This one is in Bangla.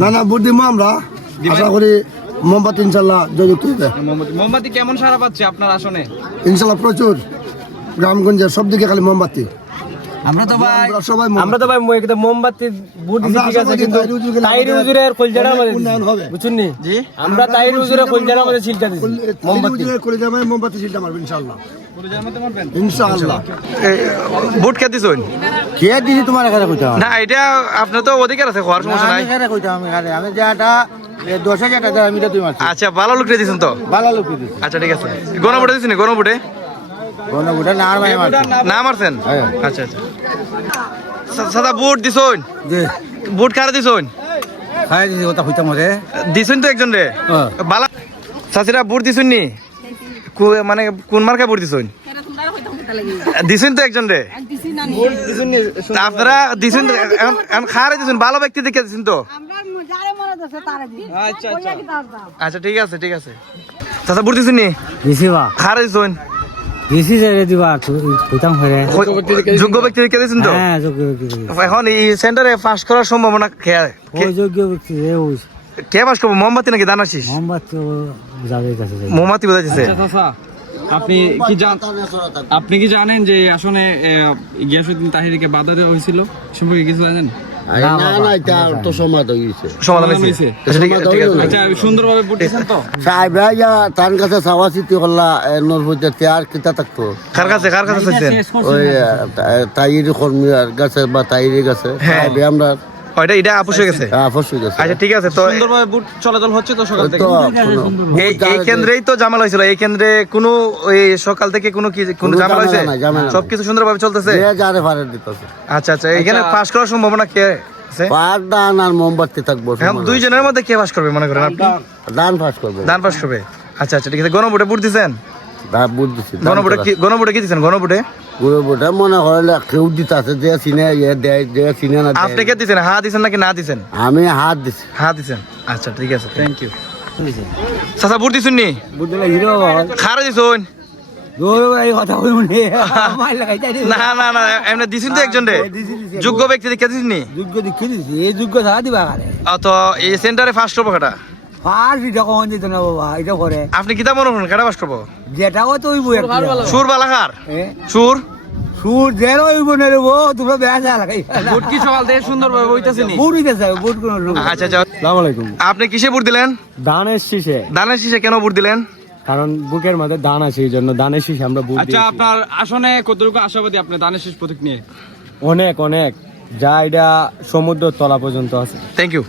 না না ভোট দিব আমরা, আশা করি মোমবাতি ইনশাল্লাহ জয়যুক্ত হবে। মোমবাতি কেমন সারা পাচ্ছে আপনার আসনে? ইনশাল্লাহ প্রচুর, গ্রামগঞ্জের সব দিকে খালি মোমবাতি। আমরা তো ভাই সবাই মোমবাতি বুট দিছি, ঠিক আছে, কিন্তু তাইরি হুজুরের কলজাটা আমাদের বুঝছেন নি জি, আমরা তাইরি হুজুরের কলজাটা আমাদের ছিলটা দিছি মোমবাতি করে যাবে, মোমবাতি ছিলটা মারবে ইনশাআল্লাহ, ইনশাআল্লাহ। বুট কে দিছুন? কে দিছি তোমার এখানে কইতা না এটা আপনার তো অধিকার আছে, হওয়ার সমস্যা নাই। এখানে কইতা আমি যেটা 10,000 টাকা আমি তুই মারছি। আচ্ছা ভালো লোক দিছেন তো? ভালো লোক দিছি। আচ্ছা ঠিক আছে, গণভোটে দিছেন? গণভোটে গণভোটে না মারছি, না মারছেন? হ্যাঁ। আচ্ছা আচ্ছা সাদা বুট দিছুন? জি বুট কারে দিছুন? খাই দিছি, ওটা হইতাম রে দিছুন তো একজন রে বালা চাচিরা বুট দিছুন নি? মানে কোন মার্কা বুট দিছুন? দিছুন তো একজন রে আপনারা দিছুন, এখন খারে দিছুন, ভালো ব্যক্তি দেখে দিছুন তো? আচ্ছা ঠিক আছে ঠিক আছে। চাচা বুট দিছুন নি? দিছি বা খারে দিছুন? দিছি যে দিবা কইতাম হরে যোগ্য ব্যক্তি দেখে দিছুন তো? হ্যাঁ যোগ্য ব্যক্তি, এখন এই সেন্টারে পাস করার সম্ভাবনা ওই যোগ্য ব্যক্তি ওই কে পাস করবো? মোমবাতি নাকি দানা শীষ? মোমবাতি যাবে কাছে যাবে। মোমবাতি বোঝাচ্ছে। আপনি কি জানেন যে আসলে গিয়াসউদ্দিন তাহিরিকে বাধা দেওয়া হয়েছিল সম্পর্কে কিছু জানেন? না এটা তো সমাধান হইছে, সমাধান হয়েছে। আচ্ছা, ঠিক আছে। আচ্ছা সুন্দরভাবে ভোট দিয়েছেন তো? সাহেব ভাইয়া তার কাছে সাওয়াসিতি হল্লা নরফতে আর কিতা থাকতো, কার কাছে চাইছেন? ওই তাইরি কর্মীর কাছে বা তাইরি কাছে সাহেব আমরা এটা আপুস হয়ে গেছে। ফসল গেছে। আচ্ছা ঠিক আছে, তো সুন্দরভাবে ভোট চলাচল হচ্ছে তো সকাল থেকে? তো এই কেন্দ্রেই তো জামাল হয়েছিল, এই কেন্দ্রে কোনো ওই সকাল থেকে কোনো জামাল হয়েছে? ঝামেলা নাই। সবকিছু সুন্দরভাবে চলতেছে? যে যারে ফারে দিতেছে, আচ্ছা আচ্ছা, এখানে পাস করার সম্ভাবনা কে আছে? পার দান আর মোমবাতি থাকবো, এখন দুইজনের মধ্যে কে পাস করবে মনে করেন আপনি? দান ফাঁস করবো, দান পাস করবে। আচ্ছা আচ্ছা ঠিক আছে। গণভোটে ভোট দিচ্ছেন? বুঝ দিছি গণভোটে কি দিচ্ছেন? গণভোটে গুরুবোটা মনে করলে কেউ দিতে আছে, যে চিনে দেয়, যে চিনে না দেয়। আপনি কে দিচ্ছেন? হ্যাঁ দিচ্ছেন নাকি না দিচ্ছেন? আমি হাত দিছি। হ্যাঁ দিচ্ছেন। আচ্ছা ঠিক আছে, থ্যাংক ইউ। চাচা ভোট দিচ্ছেন নি? বুঝলে হিরো খারে দিচ্ছেন? দৌড় এই কথা বলুন মাই লাগাই যাই না না না, এমনি দিছেন তো একজন রে, যোগ্য ব্যক্তি দেখে দিছেন নি? যোগ্য দেখি দিছি, এই যোগ্য ছাড়া দিবা কারে তো এই সেন্টারে ফার্স্ট করবো কাটা? ফার্স্ট এটা কখন যেত না বাবা, এটা করে আপনি কিতা মনে করেন কাটা ফার্স্ট করবো? যেটাও তো হইব সুর বালাকার সুর সুর যেন হইব না রে বো, তোমরা বেড়া লাগাই ভোট কি সকাল থেকে সুন্দরভাবে হইতেছে নি? বুট হইতেছে, বুট কোন আচ্ছা আচ্ছা। আসসালামু আলাইকুম। আপনি কিসে ভোট দিলেন? দানের শীষে। দানের শীষে কেন ভোট দিলেন? কারণ বুকের মধ্যে দান আছে, এই জন্য দানের শীষে আমরা বুট আচ্ছা আপনার আসনে কতটুকু আশাবাদী আপনি দানের শেষ প্রতীক নিয়ে? অনেক অনেক, যা এটা সমুদ্র তলা পর্যন্ত আছে। Thank you.